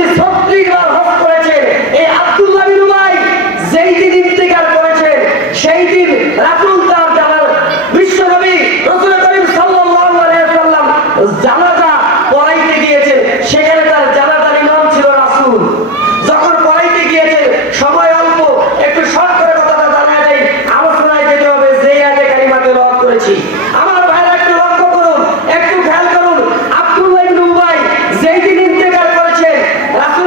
উনি 36 বার হজ করেছেন। এই আব্দুল্লাহ বিন উবাই যেই দিন ইন্তেকাল করেছেন সেই দিন রাসূল তার জানার বিশ্বনবী রাসূল করিম সাল্লাল্লাহু আলাইহি ওয়াসাল্লাম জানাজা পড়াইতে গিয়েছেন। সেখানে তার জানাজার ইমাম ছিল রাসূল। যখন পড়াইতে গিয়েছেন, সময় অল্প, একটু শর্ট করে কথাটা জানায় দেই, আলোচনায় যেতে হবে। যে আগে কালিমা তেলাওয়াত করেছি, আমার ভাইরা একটু লক্ষ্য করুন, একটু খেয়াল করুন। আব্দুল্লাহ ইবনে উবাই যেই দিন ইন্তেকাল করেছেন, রাসূল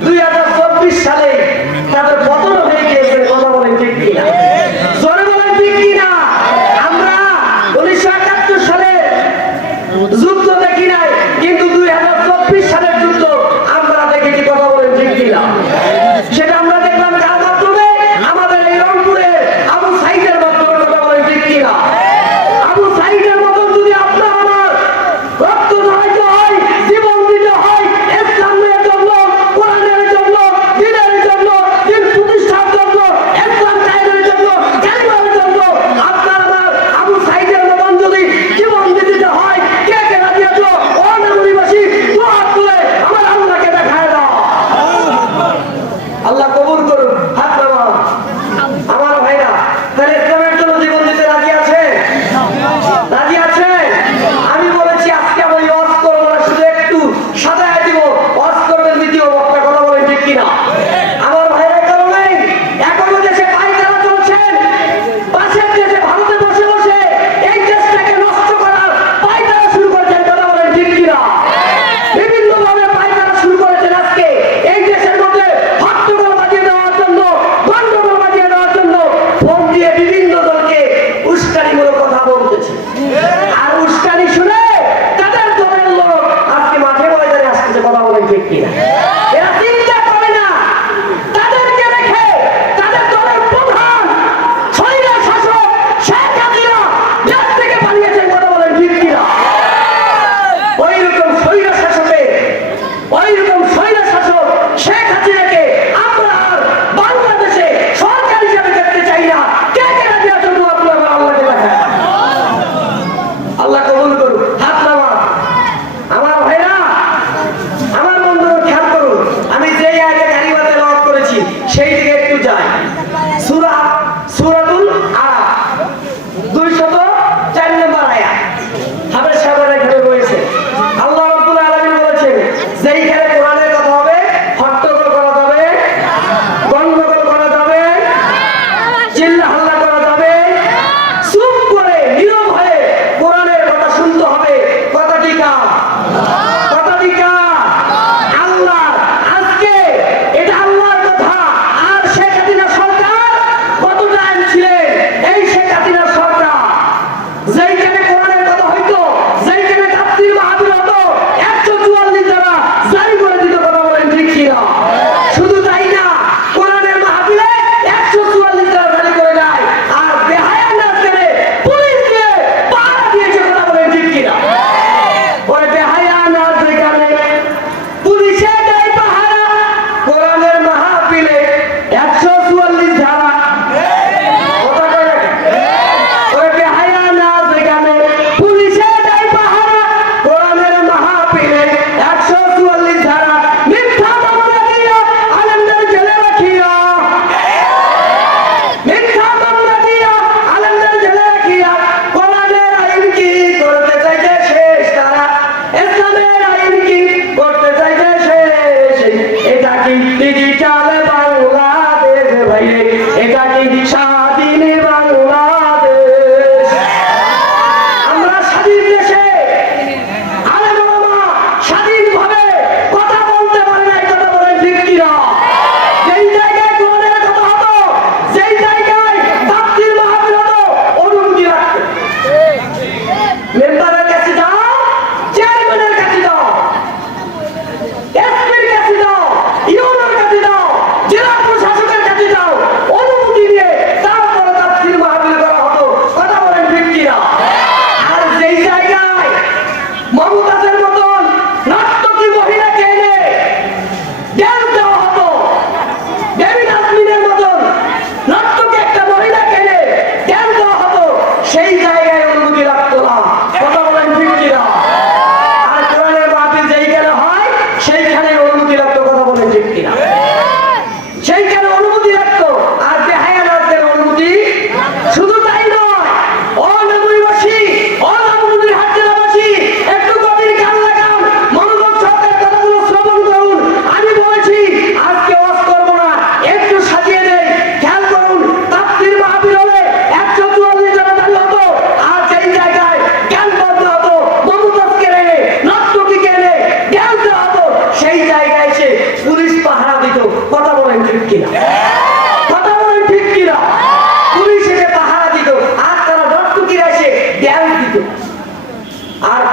2024 সালে তাদের পতন হয়ে গিয়েছে। কথা বলেন ঠিক কিনা? জোরে বলেন ঠিক কিনা? আমরা 1971 সালে যুদ্ধ দেখি নাই, কিন্তু 2024 সালের যুদ্ধ আমরা দেখেছি। কথা বলেন ঠিক কিনা? সেটা আমরা দেখলাম কার মাধ্যমে? আমাদের এই রংপুরে আবু সাইদের মাধ্যমে। কথা বলেন ঠিক কিনা? আবু সাইদের মতন যদি আপনার আমার রক্ত ঝরাইতে হয়, জীবন দিতে হয় ইসলামের জন্য, কোরআনের জন্য,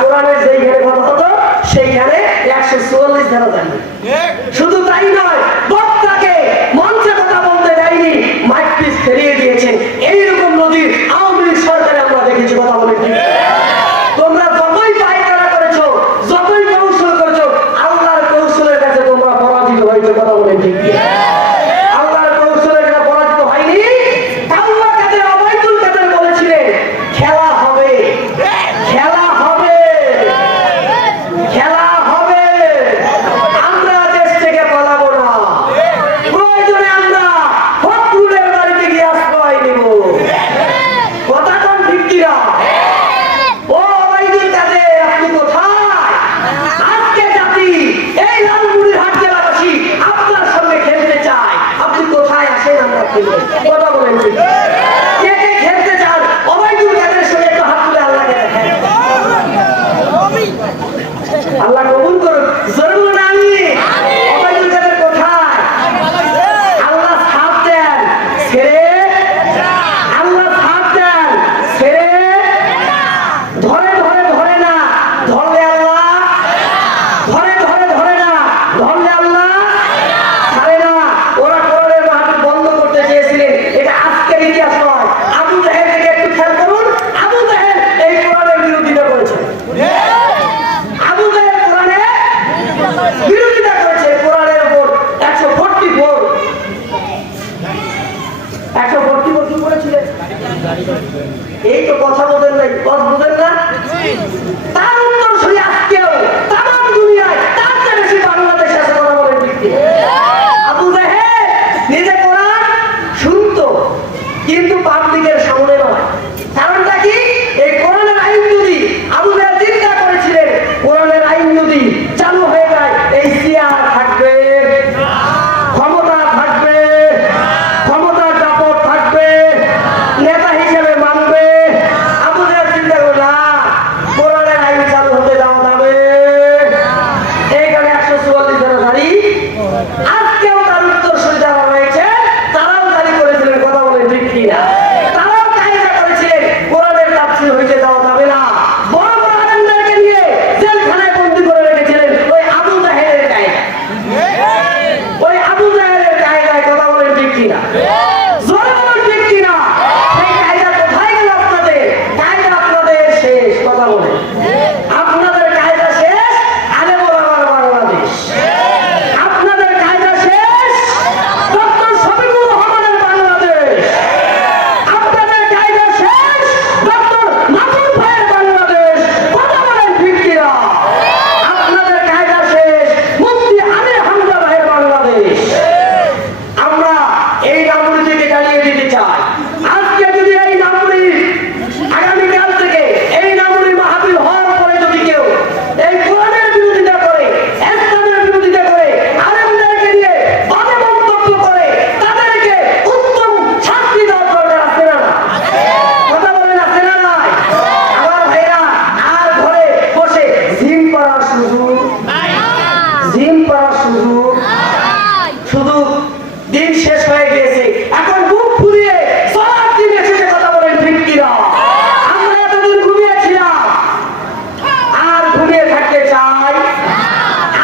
কোরআনের যেইখানে কথা হতো সেইখানে 144 ধারা জানি। শুধু তাই নয়, বক্তাকে মঞ্চে কথা বলতে দেয়নি, মাইক পিস ফেরিয়ে দিয়েছেন। এইরকম নদীর আওয়ামী লীগ সরকারে আমরা দেখেছি। কথা বলে ঠিক। তোমরা যতই পায়খানা করেছো, যতই কৌশল করেছো, আল্লাহর কৌশলের কাছে তোমরা পরাজিত হয়েছে। কথা বলে ঠিক। আল্লাহর কৌশলের কাছে পরাজিত হয়নি। আল্লাহ কাদের অবাইদুল কাদের বলেছিলেন খেলা হবে, খেলা হবে, খেলা হবে। আমরা দেশ থেকে পালাবো না, প্রয়োজনে আমরা ফখরুলের বাড়িতে গিয়ে আশ্রয় নেব। কথা কোন ঠিক কিনা? ও অবাইদুল কাদের, আপনি কোথায়? আজকে জাতি এই লালমনিরহাট জেলাবাসী আপনার সঙ্গে খেলতে চায়। আপনি কোথায় আসেন, আমরা খেলবো। কথা বলেন ঠিক। কে কে খেলতে চান অবাইদুল কাদের সঙ্গে একটু হাত তুলে আল্লাহকে দেখেন। আল্লাহ কবুল করুন। জরুর না আমি অবাইদুল কাদের কোথায়? আল্লাহ সাথ দেন ছেড়ে, আল্লাহ সাথ দেন ছেড়ে, ধরে ধরে ধরে না, ধরলে আল্লাহ, ধরে ধরে ধরে না, ধরলে আল্লাহ ছাড়ে না। ওরা কোরআনের মাহফিল বন্ধ করতে চেয়েছিলেন, এটা আজকের ইতিহাস নয়। আবু জাহেল থেকে একটু খেয়াল করুন। আবু জাহেল এই কোরআনের বিরোধিতা করেছে। আবু জাহেল কোরআনের বিরোধিতা করেছে। কোরআনের উপর 144 কি করেছিলেন? এই তো কথা বলেন নাই, কথা বলেন না। তার উত্তর শুনি আজকেও তামাম দুনিয়ায় তার চেয়ে বেশি বাংলাদেশ আছে। কথা বলেন ঠিক কি? আবু জাহেল নিজে কোরআন শুনতো, কিন্তু পাবলিকের সামনে নয়। কারণটা কি? এই কোরআনের আইন যদি আবু জাহেল চিন্তা করেছিলেন, কোরআনের আইন যদি চালু হয়ে যায়, এই চেয়ার থাকবে, ক্ষমতা থাকবে, ক্ষমতার দাপট থাকবে, নেতা হিসেবে মানবে। আবু জাহেল চিন্তা করল না, কোরআনের আইন চালু হতে দেওয়া যাবে। এইখানে 144 জন জারি। আজকেও তার উত্তর শুনে যাওয়া হয়েছে, তারাও জারি করেছিলেন। কথা বলে ঠিক কিনা? তারাও কায়দা করেছিলেন কোরআনের তাফসীর হইতে দেওয়া যাবে না। বড় বড় আলেমদেরকে নিয়ে জেলখানায় বন্দী করে রেখেছিলেন ওই আবু জাহেলের কায়দা, ওই আবু জাহেলের কায়দায়। কথা বলেন ঠিক কিনা? জোরে বলেন ঠিক কিনা? সেই কায়দা কোথায় গেল আপনাদের? কায়দা আপনাদের শেষ। কথা বলেন, আপনাদের কায়দা শেষ আলেম ওলামার বাংলাদেশ। আপনাদের কায়দা শেষ ডক্টর শফিকুর রহমানের বাংলাদেশ। আপনাদের কায়দা শেষ ডক্টর মাসুদ ভাইয়ের বাংলাদেশ। কথা বলেন ঠিক কিনা? আপনাদের কায়দা শেষ মুফতি আলী হামজা ভাইয়ের বাংলাদেশ। আমরা এই নামুরি থেকে জানিয়ে দিতে চাই, আজকে যদি এই নামুরি আগামীকাল থেকে এই নামুরি মাহফিল হওয়ার পরে যদি কেউ এই কোরআনের বিরোধিতা করে, ইসলামের বিরোধিতা করে, আলেমদেরকে নিয়ে বাজে মন্তব্য করে, তাদেরকে উত্তম শাস্তি দেওয়ার দরকার আছে না? কথা বলেন আছে না? নাই? আমার ভাইরা, আর ঘরে বসে জিম করার সুযোগ, জিম করার সুযোগ, শুধু দিন শেষ হয়ে গিয়েছে, এখন বুক ফুলিয়ে চলার দিন এসেছে। কথা বলেন ঠিক কিনা? আমরা এতদিন ঘুমিয়েছিলাম, আর ঘুমিয়ে থাকতে চাই,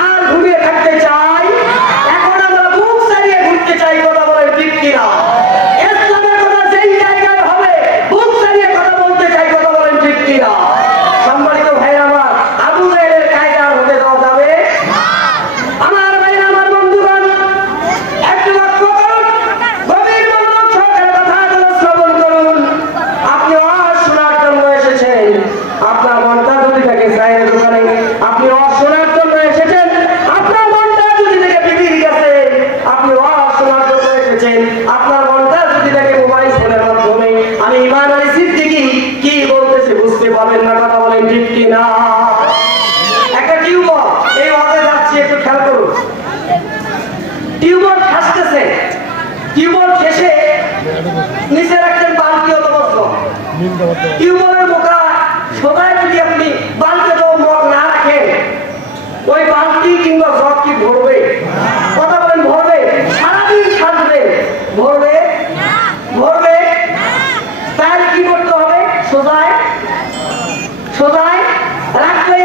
আর ঘুমিয়ে থাকতে চাই। এখন আমরা বুক চালিয়ে ঘুরতে চাই। কথা বলেন ঠিক কিনা? ইসলামের কথা যেই জায়গায় হবে বুক চালিয়ে কথা বলতে চাই। কথা বলেন ঠিক কিনা? সম্মানিত ভাইরা আমার, আবু জাহেলের কায়দা আর হতে দেওয়া যাবে? আমার ভাইরা, আমার বন্ধুগণ, একটু লক্ষ্য করুন, গভীর মনোযোগ সহকারে কথাগুলো শ্রবণ করুন। আপনি ওয়াজ শোনার জন্য এসেছেন, আপনার মনটা যদি থাকে চায়ের দোকানে, আপনি ওয়াজ শোনার জন্য এসেছেন, আপনার মনটা যদি থাকে বিবির কাছে, আপনি ওয়াজ শোনার জন্য এসেছেন, আপনার মনটা যদি থাকে মোবাইল ফোনের মাধ্যমে, আমি ইমান আলী সিদ্দিকী কি বলতেছি বুঝতে পারবেন না। কথা বলেন ঠিক কিনা? একটা টিউবওয়েল এই ওয়াজে যাচ্ছি, একটু খেয়াল করুন। টিউবওয়েল খাসতেছে, টিউবওয়েল শেষে নিচে রাখছেন বালতি অথবা জগ। টিউবওয়েলের মুখা সোজায় যদি আপনি বালতি অথবা মগ না রাখেন, ওই বালতি কিংবা জগ কি ভরবে? কথা বলেন, ভরবে? সারাদিন সাজবে, ভরবে? ভরবে? তাহলে কি করতে হবে? সোজায়, সোজায় রাখলে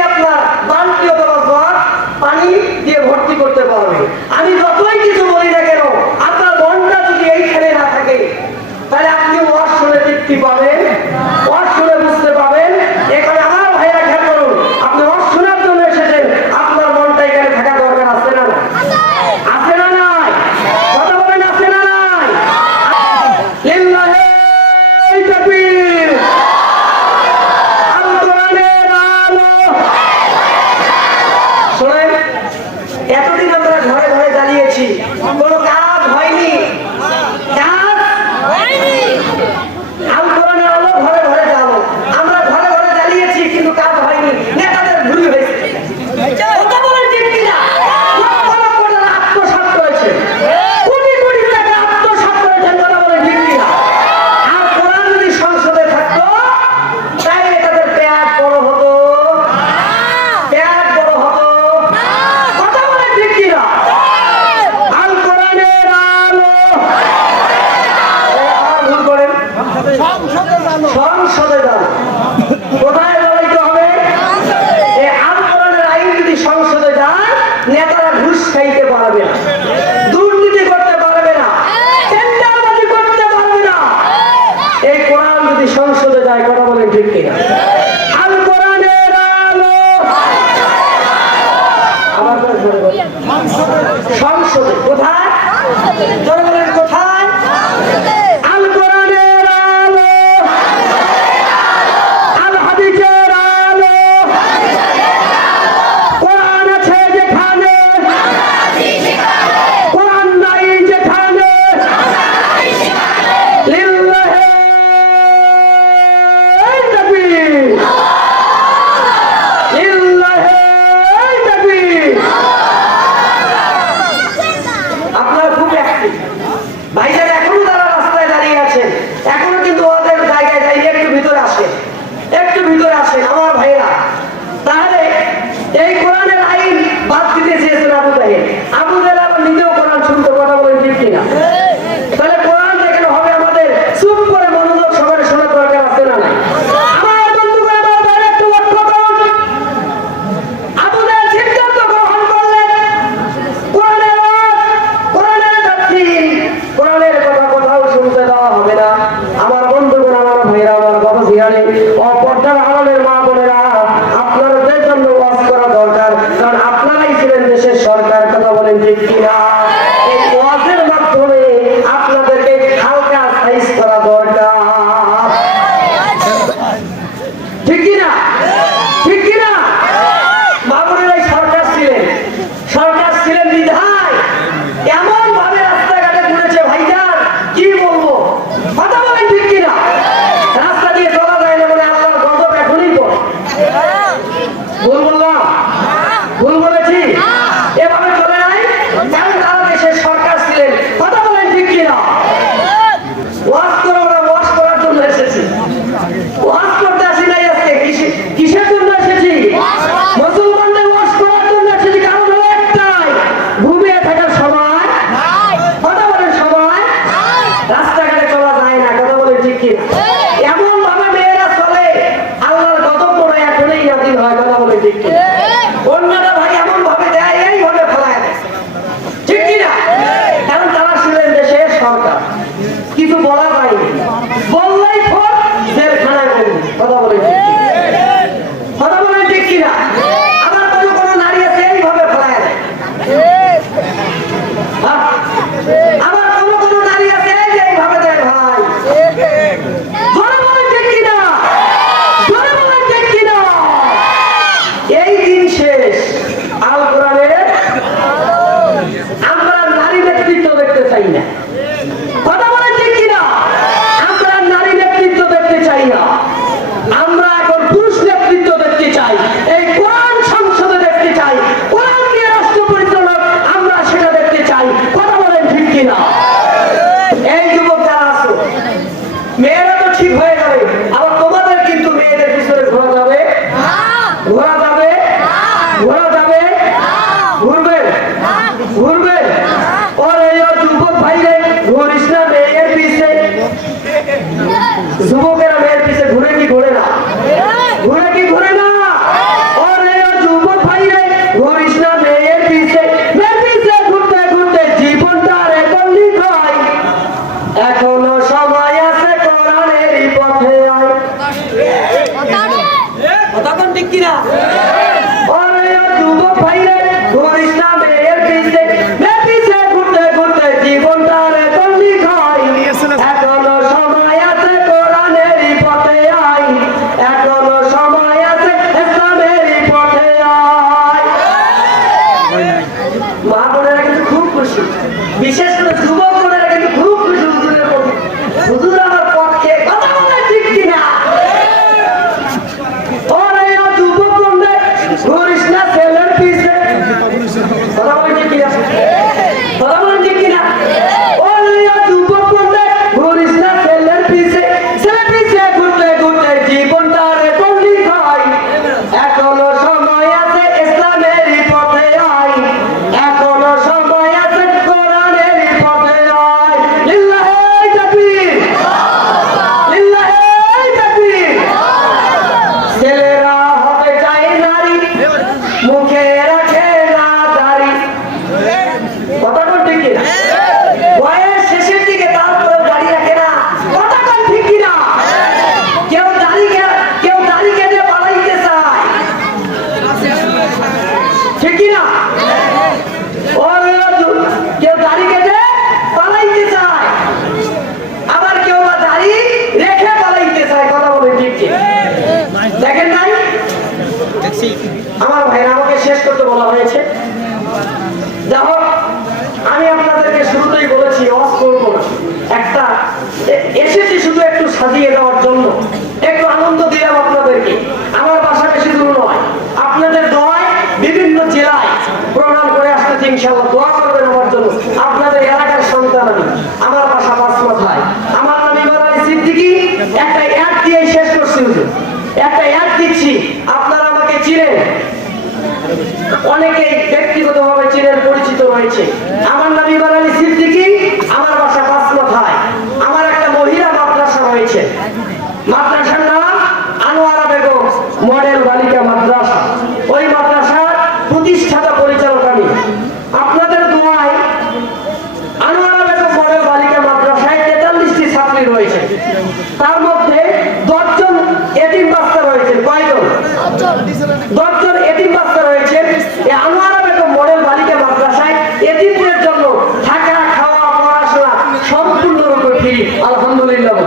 ভুল বললাম? ভুল বলেছি? এভাবে চলে নাই, কারণ তারা দেশের সরকার ছিলেন। কথা বলেন ঠিক কিনা? ওয়াজ করে ওরা ওয়াজ করার জন্য এসেছি, ওয়াজ করতে আসি নাই আজকে। কিসের জন্য এসেছি? মুসলমানদের ওয়াজ করার জন্য এসেছি। কারণ হলো একটাই, ঘুমিয়ে থাকার সময়। কথা বলেন সময়। রাস্তাঘাটে চলা যায় না। কথা বলেন ঠিক কিনা? এমন ভাবে মেয়েরা চলে, আল্লাহর গজব পড়ে এখনই নাজিল হয়। কথা বলেন ঠিক কিনা? অন্যরা ভাই এমন ভাবে দেয়, এইভাবে ফেলায় দেয়। ঠিক কিনা? কারণ তারা ছিলেন দেশের সরকার, কিছু বলা যায়নি, বললেই ফোন জেলখানায় বলবে। কথা বলে ঠিক কিনা? কথা বলে ঠিক কিনা? আবার কোনো নারী আছে এইভাবে ফেলায় দেয়। আবার কোনো নারী আছে এইভাবে দেয়। ভাই জোরে বলে ঠিক কিনা? জোরে বলে ঠিক কিনা? এই দিন শেষ। আল কোরআনে আমরা নারী নেতৃত্ব দেখতে চাই না। কথা বলে ঠিক কিনা? আমরা নারী নেতৃত্ব দেখতে চাই না। আমরা এখন পুরুষ নেতৃত্ব দেখতে চাই। এই কোরআন সংসদে দেখতে চাই, কোরআন দিয়ে রাষ্ট্র পরিচালক আমরা সেটা দেখতে চাই। কথা বলেন ঠিক কিনা? এই যুবক যারা আছো, মেয়েরা তো ঠিক হয়ে যাবে, আবার তোমাদের কিন্তু মেয়েদের পিছনে ঘোরা যাবে, ঘোরা যাবে, ঘোরা যাবে, ঘুরবে, ঘুরবে। ওরে যুবক ভাইরে, ঘুরিস না মেয়ের পিছে। যুবকেরা মেয়ের পিছে ঘুরে কি ঘুরে না? ঘুরে কি ঘুরে না? ওরে যুবক ভাইরে, ঘুরিস না মেয়ের পিছে। মেয়ের পিছে ঘুরতে ঘুরতে জীবনটা রে করলি হয়। এখনো সময় আছে, কোরআনের পথে আয়। কথা কোন ঠিক কিনা? ওরে যুবক ভাইরে, ঘুরিস না মেয়ের পিছে। মেয়ের পিছে ঘুরতে ঘুরতে জীবনটা রে করলি হয়। এখনো সময় আছে, কোরআনের পথে আয়। এখনো সময় আছে, ইসলামের পথে আয়। মা বোনেরা কিন্তু খুব খুশি, বিশেষ করে যুবক বোনেরা কিন্তু খুব খুশি হুজুরের প্রতি। হুজুর আমার পক্ষে। কথা বলে ঠিক কিনা? ওরে যুবক বোনরে, ঘুরিস না ছেলের পিছে। কথা বলে ঠিক কিনা? কথা বলে ঠিক কিনা? ওরে যুবক বোনরে, ঘুরিস না ছেলের পিছে। ছেলের পিছে ঘুরতে ঘুরতে জীবনটা রে করলি হয়। এখনো সময় আছে, ইসলামের পথে আয়। এখনো সময় আছে, কোরআনের পথে আয়। লিল্লাহে তাকবীর, লিল্লাহে তাকবীর। ছেলেরা হতে চায় নারী, মুখে রাখে না দাড়ি। কথা কোন ঠিক কিনা? বয়স শেষের দিকে তারপরে দাড়ি রাখে না। কথা কোন ঠিক কিনা? কেউ দাড়ি কেটে পালাইতে চায়। ঠিক কিনা? কেউ দাড়ি কেটে পালাইতে চায়, আবার কেউ বা দাড়ি রেখে পালাইতে চায়। কথা বলে ঠিক কিনা? দেখেন নাই আমার ভাইরা, আমাকে শেষ করতে বলা হয়েছে। যা হোক, আমি আপনাদেরকে শুরুতেই বলেছি ওয়াজ করবো না। একটা এসেছি শুধু একটু সাজিয়ে দেওয়ার জন্য, একটু আনন্দ দিলাম আপনাদেরকে। আমার বাসা বেশি দূর নয়, আপনাদের দোয়ায় বিভিন্ন জেলায় প্রোগ্রাম করে আসতেছি। ইনশাআল্লাহ দোয়া করবেন আমার জন্য। আপনাদের এলাকার সন্তান আমি। আমার বাসা পাঁচমাথায়। আমার নাম ইমরান আলী সিদ্দিকী। একটা অ্যাড দিয়ে শেষ করছি হুজুর, একটা অ্যাড দিচ্ছি। আপনারা আমাকে চিনেন, অনেকেই ব্যক্তিগতভাবে চিনেন, পরিচিত রয়েছে। আমার নাম ইমরান আলী সিদ্দিকী, আমার বাসা পাঁচমাথায়। আমার একটা মহিলা মাদ্রাসা রয়েছে, মাদ্রাসার নাম আনোয়ারা বেগম মডেল বালিকা মাদ্রাসা। ওই মাদ্রাসার প্রতিষ্ঠাতা পরিচালক আমি। আপনাদের দোয়ায় আনোয়ারা বেগম মডেল বালিকা মাদ্রাসায় 43টি ছাত্রী রয়েছে, তার মধ্যে 10 জন এতিম বাচ্চা রয়েছে। কয়জন? 10 জন এতিম বাচ্চা রয়েছে। এই আনোয়ারা বেগম মডেল বালিকা মাদ্রাসায় এতিমদের জন্য থাকা, খাওয়া, পড়াশোনা সম্পূর্ণরূপে ফ্রি। আলহামদুলিল্লাহ।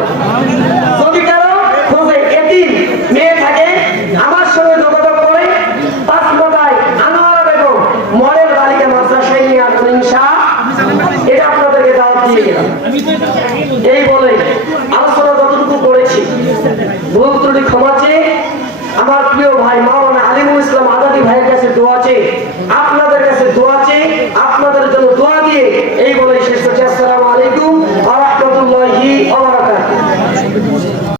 যদি কারো খোঁজে এতিম মেয়ে থাকে, আমার সঙ্গে যোগাযোগ করে পাঁচমাথায় আনোয়ারা বেগম মডেল বালিকা মাদ্রাসায় নিয়ে আসুন ইনশাআল্লাহ। এটা আপনাদেরকে দাওয়াত দিয়ে গেলাম। এই বলে আলোচনা যতটুকু করেছি, ভুল ত্রুটি ক্ষমা চেয়ে আমার প্রিয় ভাই মাওলানা আলিমুল ইসলাম আজাদি ভাইয়ের কাছে দোয়া আছে,